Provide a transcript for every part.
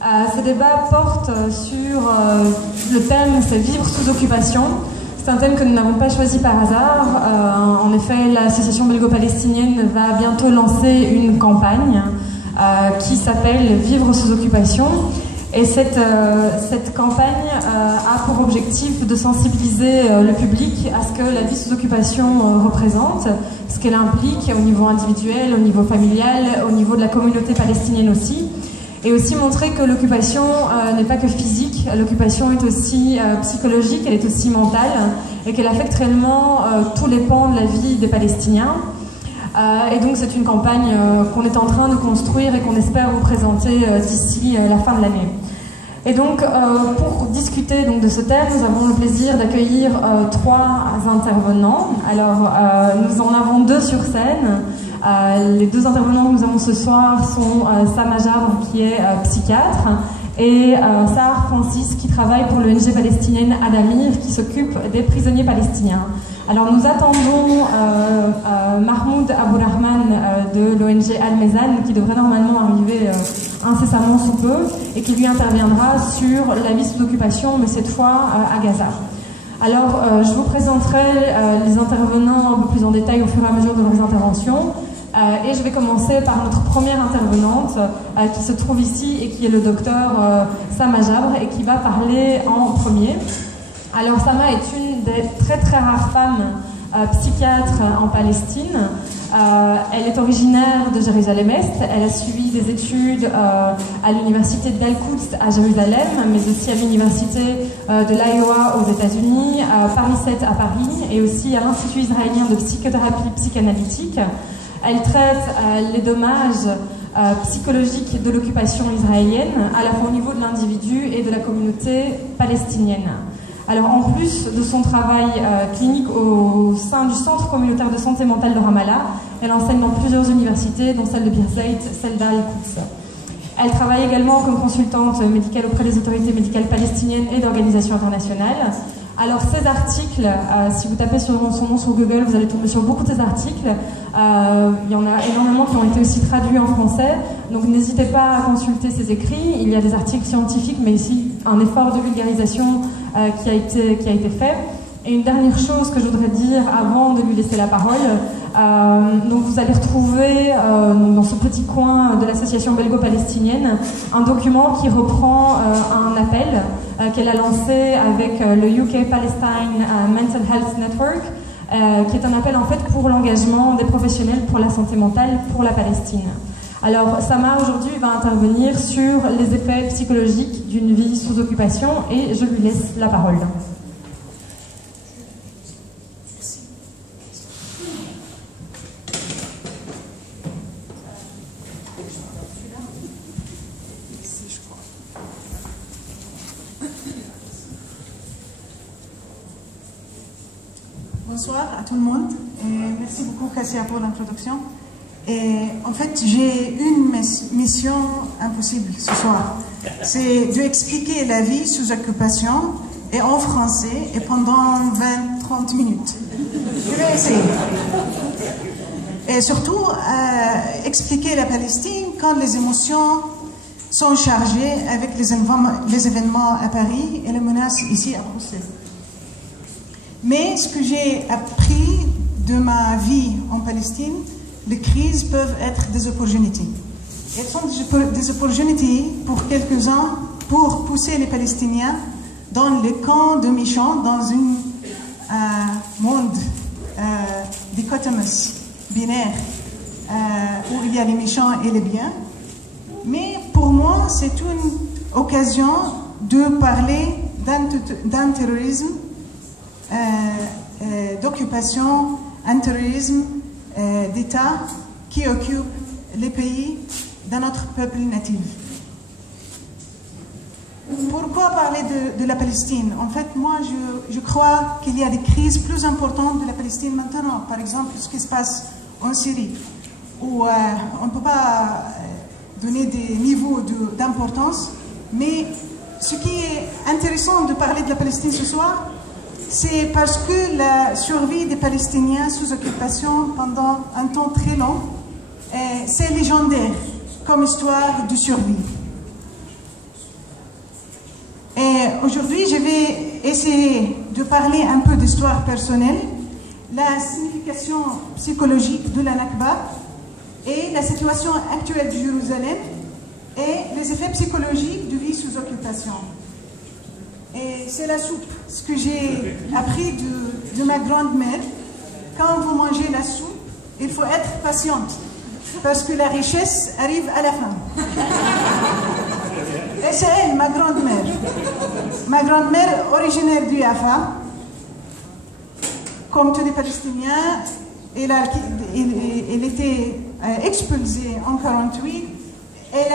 Ce débat porte sur le thème, c'est vivre sous occupation. C'est un thème que nous n'avons pas choisi par hasard. En effet, l'association belgo-palestinienne va bientôt lancer une campagne qui s'appelle Vivre sous occupation. Et cette campagne a pour objectif de sensibiliser le public à ce que la vie sous occupation représente, ce qu'elle implique au niveau individuel, au niveau familial, au niveau de la communauté palestinienne aussi. Et aussi montrer que l'occupation n'est pas que physique, l'occupation est aussi psychologique, elle est aussi mentale, et qu'elle affecte réellement tous les pans de la vie des Palestiniens. Et donc c'est une campagne qu'on est en train de construire et qu'on espère vous présenter d'ici la fin de l'année. Et donc pour discuter donc, de ce thème, nous avons le plaisir d'accueillir 3 intervenants. Alors nous en avons 2 sur scène. Les 2 intervenants que nous avons ce soir sont Sama Jabre, qui est psychiatre, et Sahar Francis, qui travaille pour l'ONG palestinienne Adamir, qui s'occupe des prisonniers palestiniens. Alors nous attendons Mahmoud Abourahman de l'ONG Al-Mezan, qui devrait normalement arriver incessamment sous peu, et qui lui interviendra sur la vie sous occupation, mais cette fois à Gaza. Alors je vous présenterai les intervenants un peu plus en détail au fur et à mesure de leurs interventions. Et je vais commencer par notre première intervenante qui se trouve ici et qui est le docteur Sama Jabre et qui va parler en premier. Alors Sama est une des très très rares femmes psychiatres en Palestine. Elle est originaire de Jérusalem-Est. Elle a suivi des études à l'université d'Al-Quds à Jérusalem, mais aussi à l'université de l'Iowa aux États-Unis, à Paris 7 à Paris, et aussi à l'Institut israélien de psychothérapie psychanalytique. Elle traite les dommages psychologiques de l'occupation israélienne, à la fois au niveau de l'individu et de la communauté palestinienne. Alors en plus de son travail clinique au sein du Centre communautaire de santé mentale de Ramallah, elle enseigne dans plusieurs universités, dont celle de Birzeit, celle d'Al-Quds. Elle travaille également comme consultante médicale auprès des autorités médicales palestiniennes et d'organisations internationales. Alors ces articles, si vous tapez son nom sur Google, vous allez tomber sur beaucoup de ces articles. Il y en a énormément qui ont été aussi traduits en français, donc n'hésitez pas à consulter ses écrits. Il y a des articles scientifiques, mais aussi un effort de vulgarisation qui a été fait. Et une dernière chose que je voudrais dire avant de lui laisser la parole, donc vous allez retrouver dans ce petit coin de l'association belgo-palestinienne un document qui reprend un appel qu'elle a lancé avec le UK Palestine Mental Health Network, qui est un appel en fait pour l'engagement des professionnels pour la santé mentale pour la Palestine. Alors Sama aujourd'hui va intervenir sur les effets psychologiques d'une vie sous occupation et je lui laisse la parole. Bonsoir à tout le monde et merci beaucoup Cassia pour l'introduction. Et en fait, j'ai une mission impossible ce soir. C'est d'expliquer la vie sous occupation et en français et pendant 20-30 minutes. Je vais essayer. Et surtout, expliquer la Palestine quand les émotions sont chargées avec les événements à Paris et les menaces ici à Bruxelles. Mais ce que j'ai appris de ma vie en Palestine, les crises peuvent être des opportunités. Elles sont des opportunités pour quelques-uns pour pousser les Palestiniens dans les camps de méchants, dans un monde dichotomous, binaire, où il y a les méchants et les biens. Mais pour moi, c'est une occasion de parler d'un terrorisme, d'occupation, un terrorisme d'État qui occupe les pays de notre peuple natif. Pourquoi parler de la Palestine? En fait, moi, je crois qu'il y a des crises plus importantes de la Palestine maintenant. Par exemple, ce qui se passe en Syrie, où on ne peut pas donner des niveaux d'importance, mais ce qui est intéressant de parler de la Palestine ce soir, c'est parce que la survie des Palestiniens sous occupation pendant un temps très long, c'est légendaire comme histoire de survie. aujourd'hui, je vais essayer de parler un peu d'histoire personnelle, la signification psychologique de la Nakba et la situation actuelle de Jérusalem et les effets psychologiques de vie sous occupation. Et c'est la soupe, ce que j'ai appris de ma grand-mère. Quand vous mangez la soupe, il faut être patiente, parce que la richesse arrive à la fin. Et c'est elle, ma grand-mère. Ma grand-mère, originaire du Yafa, comme tous les Palestiniens, elle était expulsée en 1948. Elle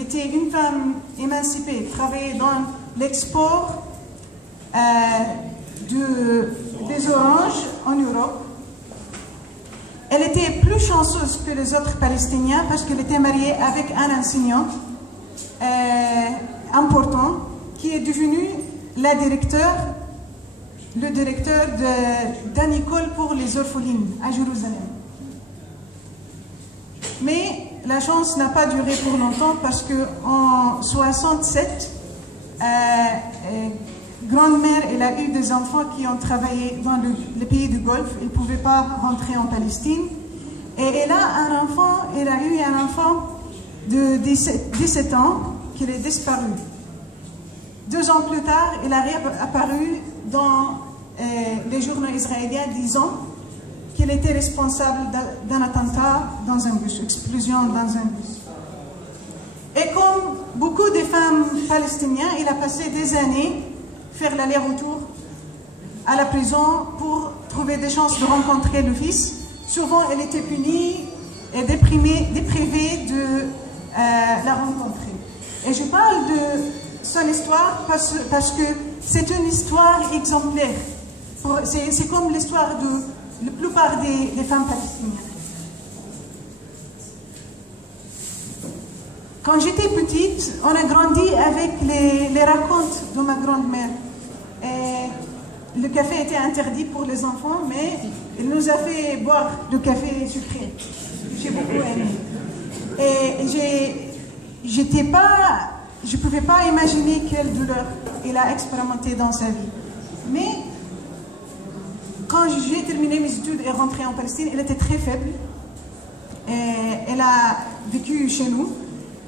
était une femme émancipée, travaillait dans l'export des oranges en Europe. Elle était plus chanceuse que les autres Palestiniens parce qu'elle était mariée avec un enseignant important qui est devenu le directeur d'un école pour les orphelines à Jérusalem. Mais la chance n'a pas duré pour longtemps parce qu'en 1967, grand-mère, elle a eu des enfants qui ont travaillé dans le pays du Golfe. Elle ne pouvait pas rentrer en Palestine. Et elle a eu un enfant de 17 ans qui est disparu. 2 ans plus tard, elle a réapparu dans les journaux israéliens disant qu'elle était responsable d'un attentat dans un bus, explosion dans un bus. Et comme beaucoup de femmes palestiniennes, elle a passé des années faire l'aller-retour à la prison pour trouver des chances de rencontrer le fils. Souvent, elle était punie et déprimée, déprivée de la rencontrer. Et je parle de son histoire parce que c'est une histoire exemplaire. C'est comme l'histoire de la plupart des femmes palestiniennes. Quand j'étais petite, on a grandi avec les racontes de ma grand-mère. Le café était interdit pour les enfants, mais il nous a fait boire le café sucré. J'ai beaucoup aimé. Et je ne pouvais pas imaginer quelle douleur elle a expérimenté dans sa vie. Mais quand j'ai terminé mes études et rentré en Palestine, elle était très faible. Elle a vécu chez nous.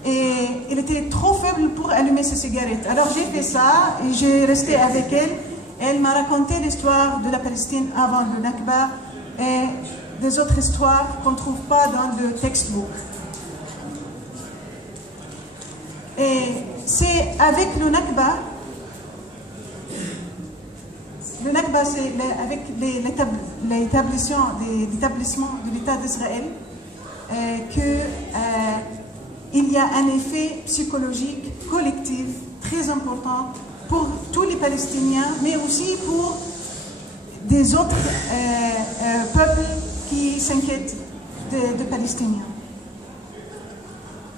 Et elle était trop faible pour allumer ses cigarettes. Alors j'ai fait ça et j'ai resté avec elle. Elle m'a raconté l'histoire de la Palestine avant le Nakba et des autres histoires qu'on ne trouve pas dans le textbook. Et c'est avec le Nakba c'est avec l'établissement de l'État d'Israël qu'il y a un effet psychologique collectif très important pour tous les Palestiniens, mais aussi pour des autres peuples qui s'inquiètent de Palestiniens.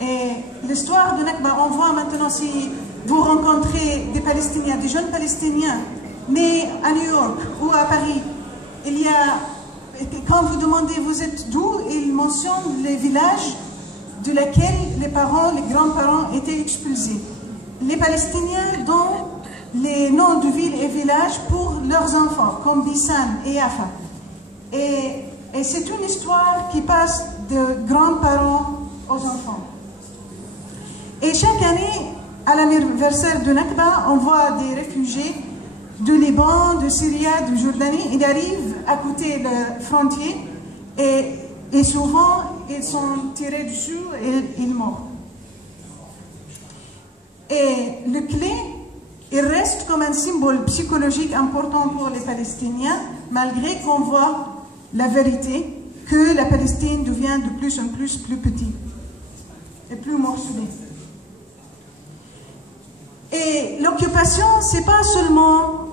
Et l'histoire de Nakba, on voit maintenant, si vous rencontrez des Palestiniens, des jeunes Palestiniens nés à New York ou à Paris, quand vous demandez vous êtes d'où, ils mentionnent les villages de laquelle les parents, les grands-parents étaient expulsés. Les Palestiniens donnent les noms de villes et villages pour leurs enfants, comme Bissan et Yafa. Et c'est une histoire qui passe de grands-parents aux enfants. Et chaque année, à l'anniversaire de Nakba, on voit des réfugiés de Liban, de Syrie, de Jordanie. Ils arrivent à côté de frontière et souvent, ils sont tirés dessus et ils meurent. Et le clé, il reste comme un symbole psychologique important pour les Palestiniens, malgré qu'on voit la vérité que la Palestine devient de plus en plus petite et plus morcelée. Et l'occupation, ce n'est pas seulement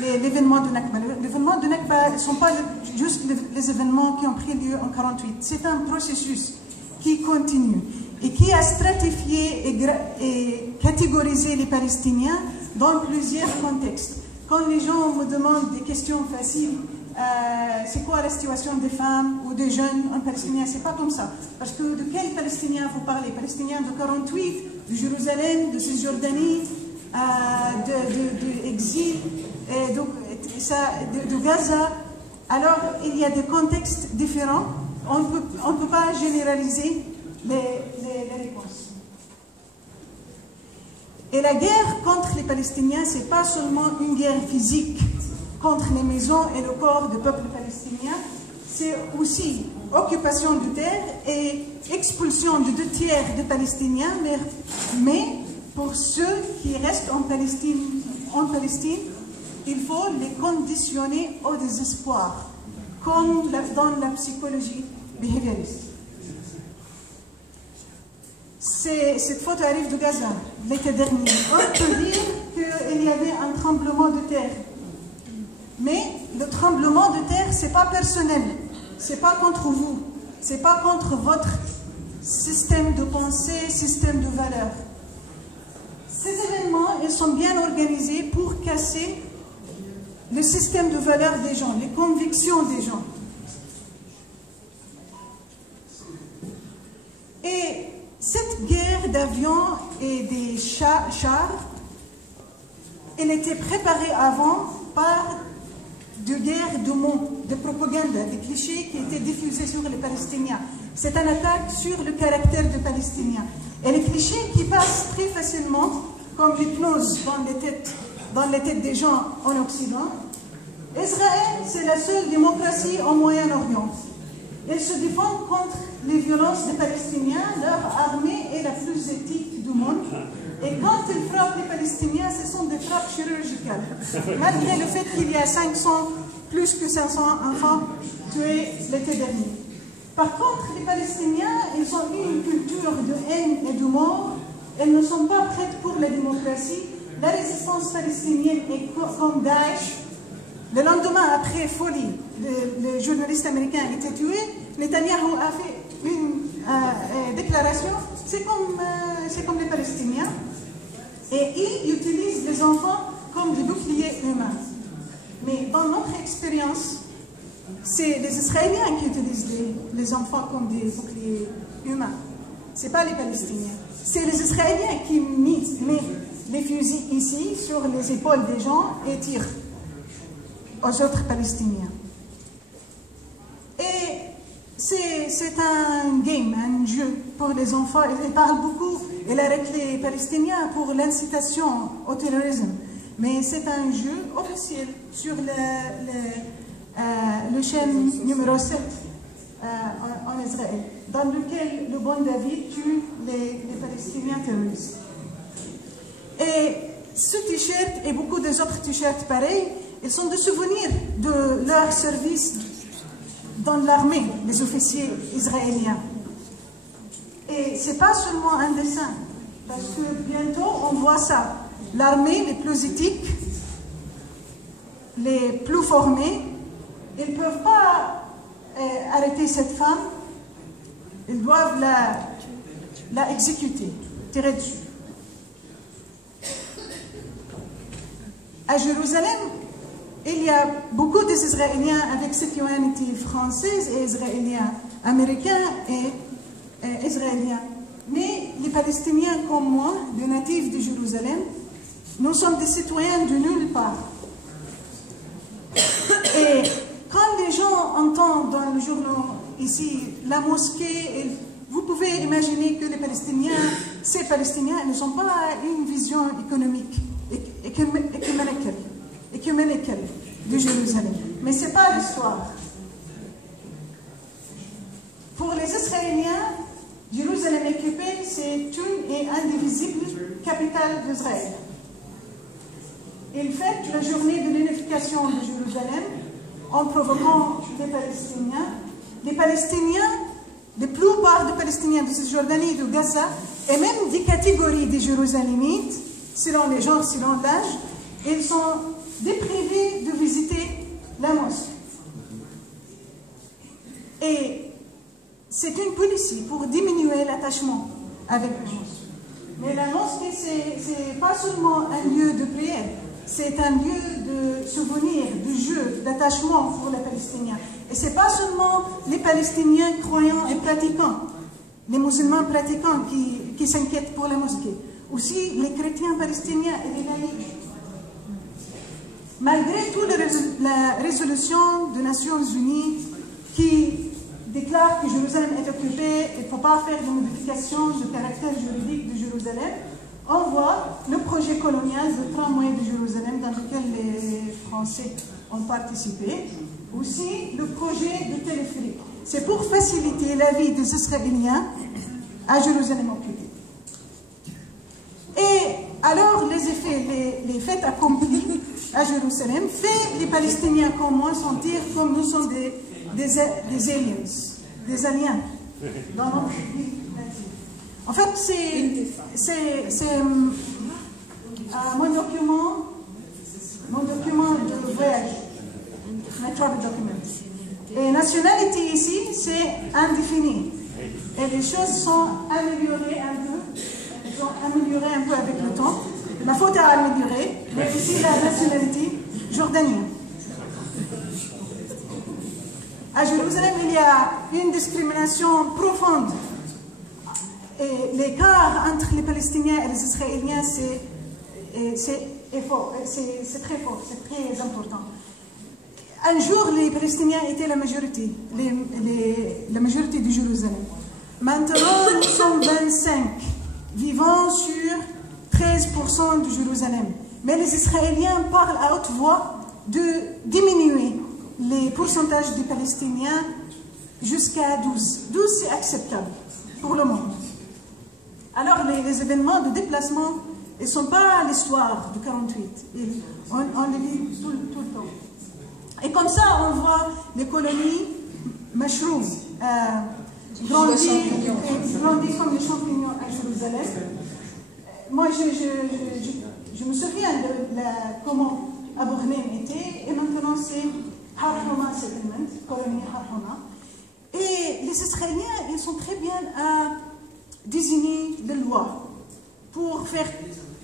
l'événement de Nakba. Les événements de Nakba ne sont pas juste les événements qui ont pris lieu en 1948. C'est un processus qui continue et qui a stratifié et catégorisé les Palestiniens dans plusieurs contextes. Quand les gens me demandent des questions faciles, c'est quoi la situation des femmes ou des jeunes en Palestine. C'est pas comme ça. Parce que de quels Palestiniens vous parlez? Palestiniens de 48, de Jérusalem, de Cisjordanie, de exil, de Gaza. Alors, il y a des contextes différents. On ne peut pas généraliser les réponses. Et la guerre contre les Palestiniens, ce n'est pas seulement une guerre physique contre les maisons et le corps du peuple palestinien, c'est aussi occupation de terre et expulsion de 2/3 des Palestiniens, mais pour ceux qui restent en Palestine, il faut les conditionner au désespoir, comme dans la psychologie behavioriste. Cette photo arrive de Gaza, l'été dernier. On peut dire qu'il y avait un tremblement de terre. Mais le tremblement de terre, ce n'est pas personnel. Ce n'est pas contre vous. Ce n'est pas contre votre système de pensée, système de valeurs. Ces événements, ils sont bien organisés pour casser le système de valeurs des gens, les convictions des gens. Et cette guerre d'avions et des chars, elle était préparée avant par des guerres de mots, de propagande, des clichés qui étaient diffusés sur les Palestiniens. C'est une attaque sur le caractère des Palestiniens. Et les clichés qui passent très facilement, comme l'hypnose dans les têtes des gens en Occident. Israël, c'est la seule démocratie au Moyen-Orient. Elle se défend contre les violences des Palestiniens. Leur armée est la plus éthique du monde. Et quand ils frappent les Palestiniens, ce sont des frappes chirurgicales. Malgré le fait qu'il y a plus que 500 enfants tués l'été dernier. Par contre, les Palestiniens, ils ont eu une culture de haine et de mort. Elles ne sont pas prêtes pour la démocratie. La résistance palestinienne est comme Daesh. Le lendemain, après folie, le journaliste américain a été tué. Netanyahou a fait une déclaration. C'est comme les Palestiniens. Et ils utilisent les enfants comme des boucliers humains. Mais dans notre expérience, c'est les Israéliens qui utilisent les enfants comme des boucliers humains. Ce n'est pas les Palestiniens. C'est les Israéliens qui mettent les fusils ici, sur les épaules des gens, et tirent aux autres Palestiniens. Et c'est un game, un jeu pour les enfants. Ils parlent beaucoup, ils arrêtent les Palestiniens pour l'incitation au terrorisme. Mais c'est un jeu officiel sur le chaîne numéro 7 en Israël, dans lequel le bon David tue les Palestiniens terroristes. Et ce t-shirt et beaucoup des autres t-shirts pareils, ils sont des souvenirs de leur service dans l'armée, les officiers israéliens. Et ce n'est pas seulement un dessin, parce que bientôt on voit ça. L'armée les plus éthiques, les plus formés, ils ne peuvent pas arrêter cette femme, ils doivent la exécuter, tirer dessus. À Jérusalem, il y a beaucoup d'Israéliens avec citoyenneté française et Israéliens américains et Israéliens. Mais les Palestiniens comme moi, des natifs de Jérusalem, nous sommes des citoyens de nulle part. Et quand les gens entendent dans le journal ici la mosquée, vous pouvez imaginer que les Palestiniens, ces Palestiniens, ne sont pas une vision économique, écuménique de Jérusalem. Mais ce n'est pas l'histoire. Pour les Israéliens, Jérusalem occupée, c'est une et indivisible capitale d'Israël. Ils fêtent la journée de l'unification de Jérusalem en provoquant les Palestiniens. Les Palestiniens, la plupart des Palestiniens de Cisjordanie et de Gaza, et même des catégories des Jérusalémites, selon les genres, selon l'âge, ils sont déprivés de visiter la mosquée. Et c'est une politique pour diminuer l'attachement avec la mosquée. Mais la mosquée, ce n'est pas seulement un lieu de prière, c'est un lieu de souvenir, de jeu, d'attachement pour les Palestiniens. Et ce n'est pas seulement les Palestiniens croyants et pratiquants, les musulmans pratiquants qui s'inquiètent pour la mosquée, aussi les chrétiens palestiniens et les laïcs. Malgré toute la résolution des Nations Unies qui déclare que Jérusalem est occupée, il ne faut pas faire de modification du caractère juridique de Jérusalem, on voit le projet colonial de tramway de Jérusalem dans lequel les Français ont participé, aussi le projet de téléphérique. C'est pour faciliter la vie des Israéliens à Jérusalem occupée. Et alors les effets, les faits accomplis à Jérusalem fait les Palestiniens comme moi sentir comme nous sommes des aliens, des aliens dans notre vie native. En fait, c'est mon document de voyage, my travel document. Et nationalité ici, c'est indéfini. Et les choses sont améliorées un peu. Elles sont améliorées un peu avec le temps. La faute à améliorer, mais aussi la nationalité jordanienne. À Jérusalem, il y a une discrimination profonde. Et l'écart entre les Palestiniens et les Israéliens, c'est très fort, c'est très important. Un jour, les Palestiniens étaient la majorité, la majorité de Jérusalem. Maintenant, nous sommes 25, vivant sur 13% de Jérusalem. Mais les Israéliens parlent à haute voix de diminuer les pourcentages des Palestiniens jusqu'à 12. 12, c'est acceptable pour le monde. Alors, les événements de déplacement, ils ne sont pas l'histoire de 48. On les vit tout le temps. Et comme ça, on voit les colonies mushroom grandir comme les champignons à Jérusalem. Moi, je me souviens de comment Abu Ghneim était, et maintenant c'est Har Homa Settlement, colonie Har Homa. Et les Israéliens, ils sont très bien à désigner les lois pour faire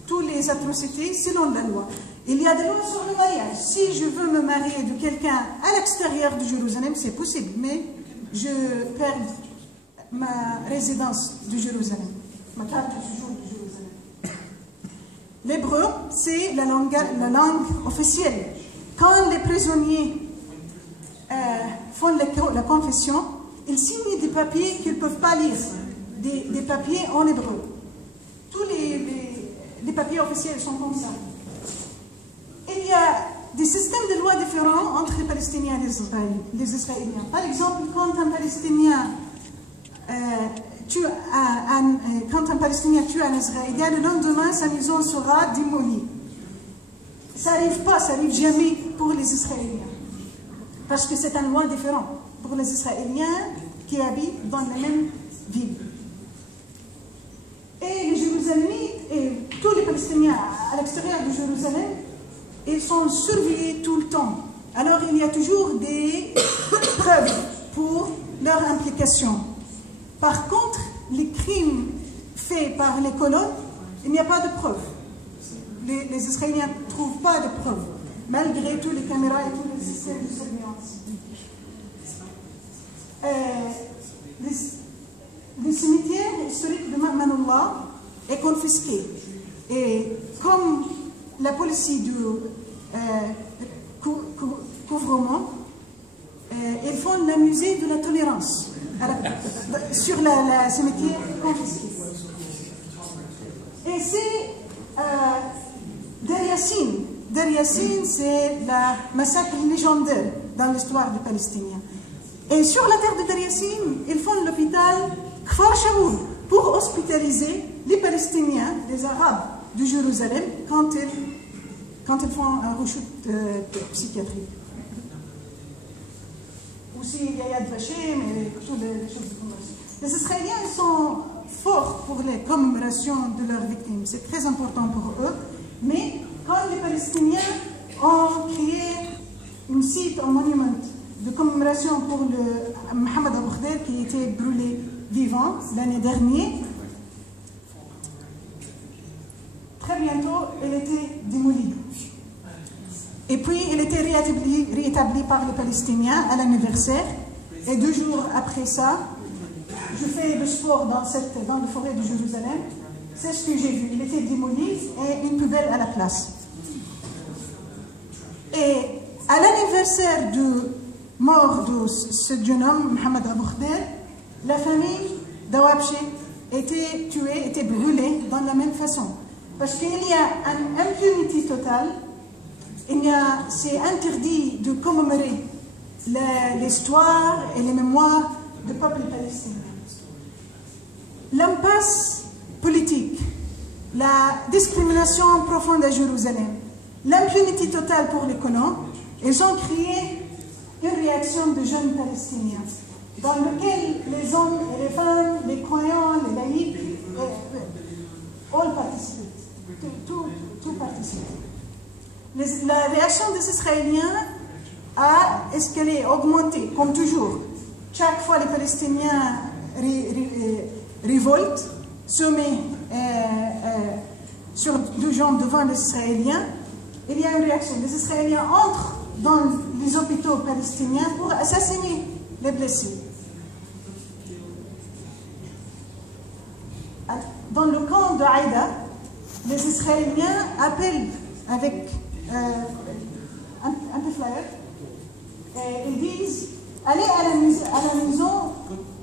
toutes les atrocités selon la loi. Il y a des lois sur le mariage. Si je veux me marier de quelqu'un à l'extérieur de Jérusalem, c'est possible, mais je perds ma résidence de Jérusalem, ma carte de séjour de Jérusalem. L'hébreu, c'est la langue officielle. Quand les prisonniers font la confession, ils signent des papiers qu'ils ne peuvent pas lire, des papiers en hébreu. Tous les papiers officiels sont comme ça. Il y a des systèmes de loi différents entre les Palestiniens et les Israéliens. Par exemple, quand un Palestinien tue un Israélien, le lendemain, sa maison sera démolie. Ça n'arrive pas, ça n'arrive jamais pour les Israéliens. Parce que c'est une loi différente pour les Israéliens qui habitent dans la même ville. Et les Jérusalemites et tous les Palestiniens à l'extérieur de Jérusalem, ils sont surveillés tout le temps. Alors il y a toujours des preuves pour leur implication. Par contre, les crimes faits par les colons, il n'y a pas de preuves. Les Israéliens ne trouvent pas de preuves, malgré tous les caméras et tous les systèmes de surveillance. Le cimetière historique de Ma'manullah est confisqué. Et comme la police du couvrement, ils font le musée de la tolérance sur la cimetière confisquée. Et c'est Der Yassin. Der Yassin, c'est le massacre légendaire dans l'histoire des Palestiniens. Et sur la terre de Der Yassin, ils font l'hôpital Kfar Shaoul pour hospitaliser les Palestiniens, les Arabes de Jérusalem, quand ils font un rechute psychiatrique. Aussi, il y a Yad Vashem et toutes les choses de commémoration. Les Israéliens sont forts pour les commémorations de leurs victimes. C'est très important pour eux. Mais quand les Palestiniens ont créé un site, un monument de commémoration pour le Mohamed Abu Khdeir qui était brûlé vivant l'année dernière, très bientôt, elle était démolie. Et puis, il était réétabli par les Palestiniens à l'anniversaire. Et 2 jours après ça, je fais le sport dans la forêt de Jérusalem. C'est ce que j'ai vu. Il était démoli et une poubelle à la place. Et à l'anniversaire de mort de ce jeune homme, Mohamed Abou Khdr, la famille d'Awabché était tuée, était brûlée dans la même façon. Parce qu'il y a une impunité totale. C'est interdit de commémorer l'histoire et les mémoires du peuple palestinien. L'impasse politique, la discrimination profonde à Jérusalem, l'impunité totale pour les colons, ils ont créé une réaction de jeunes Palestiniens dans laquelle les hommes et les femmes, les croyants, les laïcs, all participent. Tout participe. La réaction des Israéliens a escalé, augmenté, comme toujours. Chaque fois les Palestiniens révoltent, se mettent sur 2 jambes devant les Israéliens, il y a une réaction. Les Israéliens entrent dans les hôpitaux palestiniens pour assassiner les blessés. Dans le camp de Haïda, les Israéliens appellent avec un peu flyer, et ils disent « Allez à la maison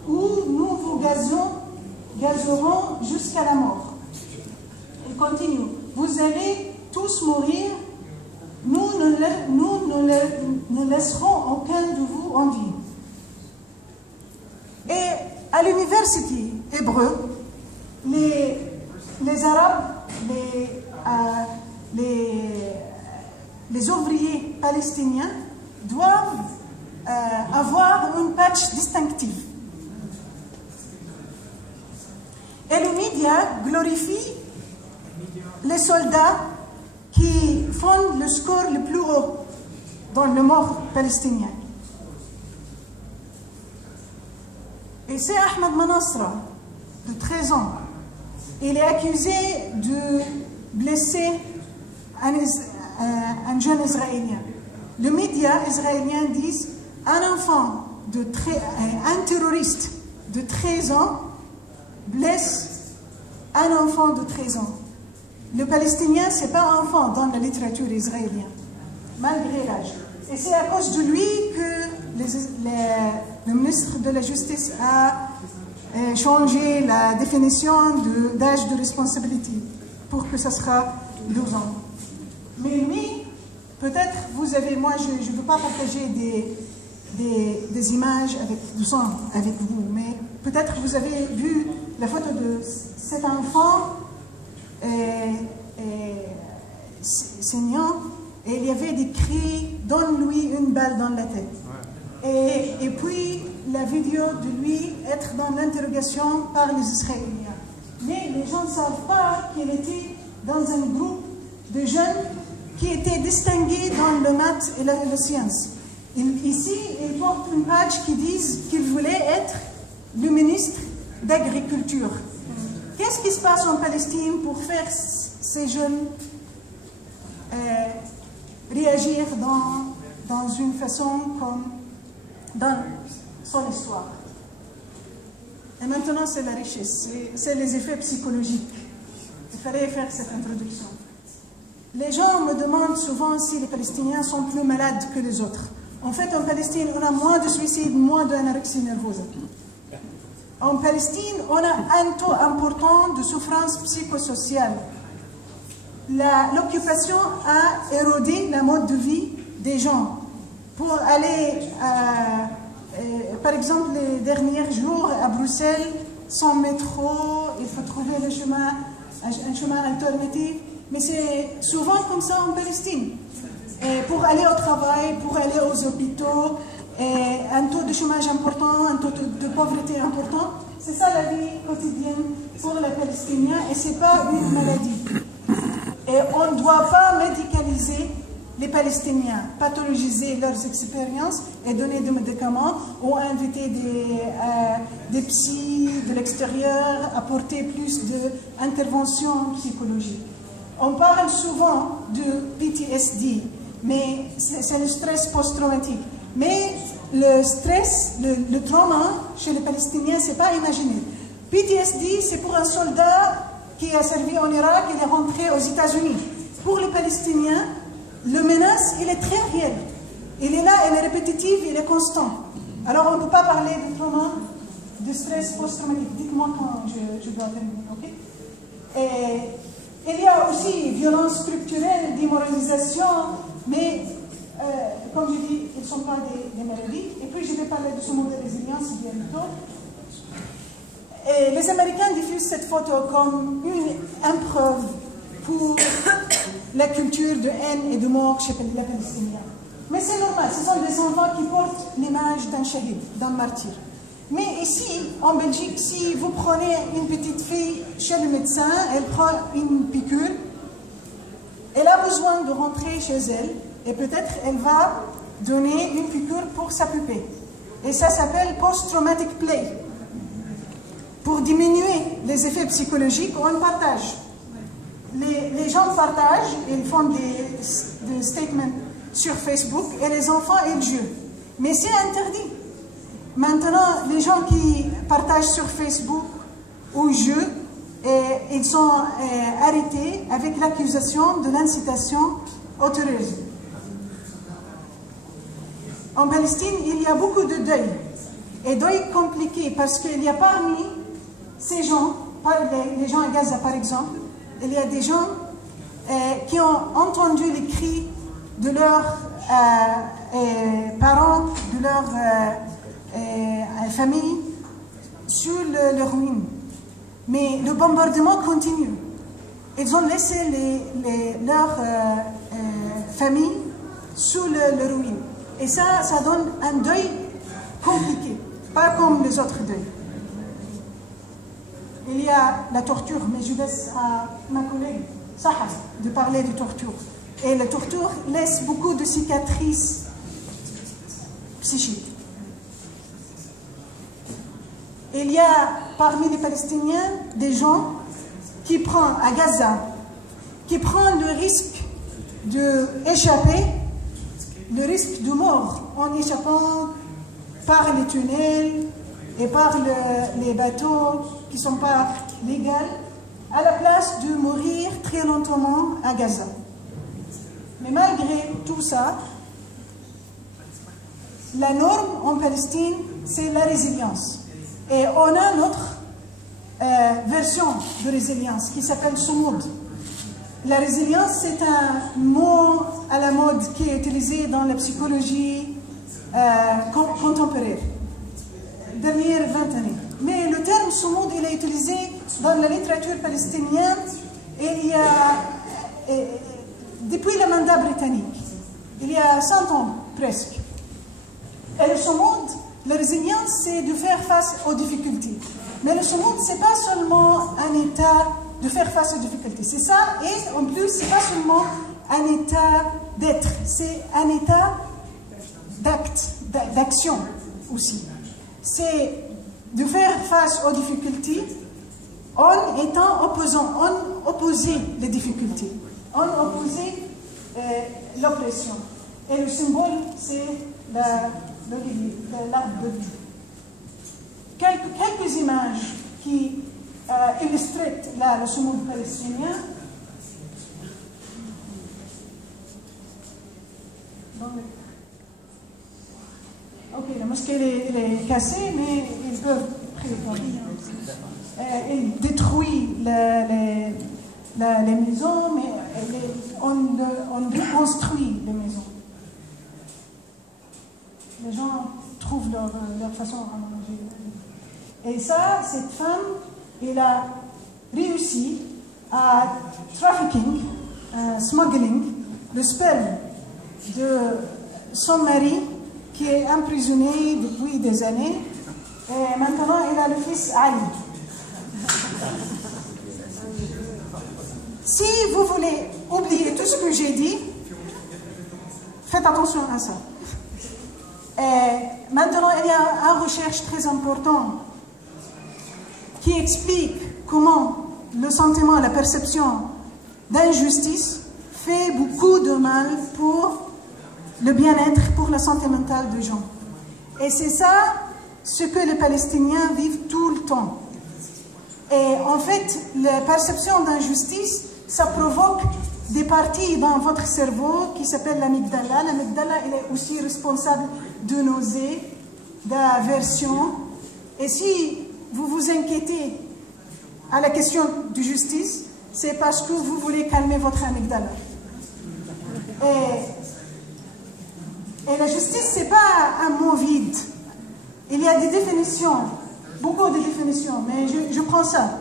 où nous vous gazerons jusqu'à la mort. » Ils continuent « Vous allez tous mourir, nous ne laisserons aucun de vous en vie. » Et à l'université hébreu, les Arabes, les ouvriers palestiniens doivent avoir une patch distinctive. Et les médias glorifient les soldats qui font le score le plus haut dans le mort palestinien. Et c'est Ahmed Manasra, de 13 ans. Il est accusé de blesser un jeune Israélien. Les médias israéliens disent un terroriste de 13 ans blesse un enfant de 13 ans. Le Palestinien, ce n'est pas un enfant dans la littérature israélienne, malgré l'âge. Et c'est à cause de lui que le ministre de la Justice a changé la définition d'âge de responsabilité pour que ce sera 12 ans. Mais lui, peut-être vous avez, moi je ne veux pas partager des images du sang avec vous, mais peut-être vous avez vu la photo de cet enfant saignant, et il y avait des cris « Donne-lui une balle dans la tête ». Et puis la vidéo de lui être dans l'interrogation par les Israéliens. Mais les gens ne savent pas qu'il était dans un groupe de jeunes qui étaient distingués dans le maths et la science. Ici, ils portent une page qui dit qu'il voulait être le ministre d'Agriculture. Qu'est-ce qui se passe en Palestine pour faire ces jeunes réagir dans une façon comme dans son histoire? Et maintenant, c'est la richesse, c'est les effets psychologiques. Il fallait faire cette introduction. Les gens me demandent souvent si les Palestiniens sont plus malades que les autres. En fait, en Palestine, on a moins de suicides, moins d'anorexie nerveuse. En Palestine, on a un taux important de souffrance psychosociale. L'occupation a érodé la mode de vie des gens. Pour aller, par exemple, les derniers jours à Bruxelles, sans métro, il faut trouver un chemin alternatif. Mais c'est souvent comme ça en Palestine. Et pour aller au travail, pour aller aux hôpitaux, un taux de chômage important, un taux de pauvreté important. C'est ça la vie quotidienne pour les Palestiniens et ce n'est pas une maladie. Et on ne doit pas médicaliser les Palestiniens, pathologiser leurs expériences et donner des médicaments ou inviter des psys de l'extérieur, apporter plus d'interventions psychologiques. On parle souvent de PTSD, mais c'est le stress post-traumatique. Mais le stress, le trauma chez les Palestiniens, c'est pas imaginé. PTSD, c'est pour un soldat qui a servi en Irak, il est rentré aux États-Unis. Pour les Palestiniens, le menace, il est très réel. Il est là, il est répétitif, il est constant. Alors on ne peut pas parler de trauma, de stress post-traumatique. Dites-moi quand je dois terminer, ok? Et il y a aussi violence structurelle, démoralisation, mais comme je dis, ils ne sont pas des maladies. Et puis je vais parler de ce mot de résilience bientôt. Et les Américains diffusent cette photo comme une épreuve pour la culture de haine et de mort chez les Palestiniens. Mais c'est normal, ce sont des enfants qui portent l'image d'un shahid, d'un martyr. Mais ici, en Belgique, si vous prenez une petite fille chez le médecin, elle prend une piqûre, elle a besoin de rentrer chez elle, et peut-être elle va donner une piqûre pour sa poupée. Et ça s'appelle post-traumatic play. Pour diminuer les effets psychologiques, on partage. Les gens partagent, ils font des statements sur Facebook, et les enfants, ils jouent. Mais c'est interdit. Maintenant, les gens qui partagent sur Facebook ou jouent, ils sont arrêtés avec l'accusation de l'incitation au terrorisme. En Palestine, il y a beaucoup de deuil. Et deuil compliqué, parce qu'il y a parmi ces gens, les gens à Gaza par exemple, il y a des gens qui ont entendu les cris de leurs parents, de leurs familles sur le ruine. Mais le bombardement continue. Ils ont laissé leurs familles sous le ruine. Et ça donne un deuil compliqué, pas comme les autres deuils. Il y a la torture, mais je laisse à ma collègue Saha de parler de torture. Et la torture laisse beaucoup de cicatrices psychiques. Il y a parmi les Palestiniens des gens qui prennent à Gaza, qui prennent le risque d'échapper, le risque de mort en échappant par les tunnels et par les bateaux qui ne sont pas légaux, à la place de mourir très lentement à Gaza. Mais malgré tout ça, la norme en Palestine, c'est la résilience. Et on a notre version de résilience qui s'appelle Soumoud. La résilience, c'est un mot à la mode qui est utilisé dans la psychologie contemporaine, dernière 20 années. Mais le terme Soumoud, il est utilisé dans la littérature palestinienne et il y a, depuis le mandat britannique, il y a 100 ans presque. Et le Soumoud, la résilience, c'est de faire face aux difficultés. Mais le Soumoud, ce n'est pas seulement un état de faire face aux difficultés. C'est ça, et en plus, ce n'est pas seulement un état d'être, c'est un état d'acte, d'action aussi. C'est de faire face aux difficultés en étant opposant, en opposant les difficultés, en opposant l'oppression. Et le symbole, c'est l'arbre de vie. Quelques images qui illustrent le Soumoud palestinien. Ok, la mosquée est cassée, mais ils peuvent préparer. Ils détruisent les maisons, mais on reconstruit les maisons. Les gens trouvent leur façon à manger. Et ça, cette femme, elle a réussi à trafficking, smuggling, le sperme de son mari qui est emprisonné depuis des années. Et maintenant, elle a le fils Ali. Si vous voulez oublier tout ce que j'ai dit, faites attention à ça. Et maintenant, il y a une recherche très importante qui explique comment le sentiment, la perception d'injustice fait beaucoup de mal pour le bien-être, pour la santé mentale des gens. Et c'est ça ce que les Palestiniens vivent tout le temps. Et en fait, la perception d'injustice, ça provoque des parties dans votre cerveau qui s'appellent l'amygdala. L'amygdala, elle est aussi responsable de nausées, d'aversion. Et si vous vous inquiétez à la question de justice, c'est parce que vous voulez calmer votre amygdala. Et la justice, ce n'est pas un mot vide. Il y a des définitions, beaucoup de définitions, mais je prends ça.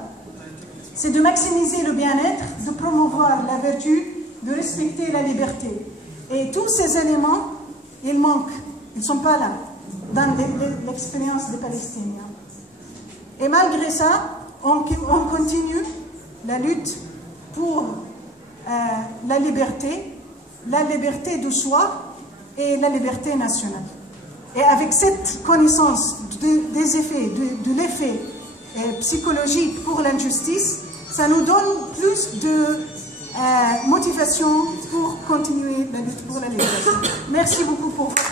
C'est de maximiser le bien-être, de promouvoir la vertu, de respecter la liberté. Et tous ces éléments, ils manquent, ils ne sont pas là dans l'expérience des Palestiniens. Et malgré ça, on continue la lutte pour la liberté de soi et la liberté nationale. Et avec cette connaissance des effets, de l'effet psychologique pour l'injustice, ça nous donne plus de motivation pour continuer la lutte pour la liberté. Merci beaucoup pour votre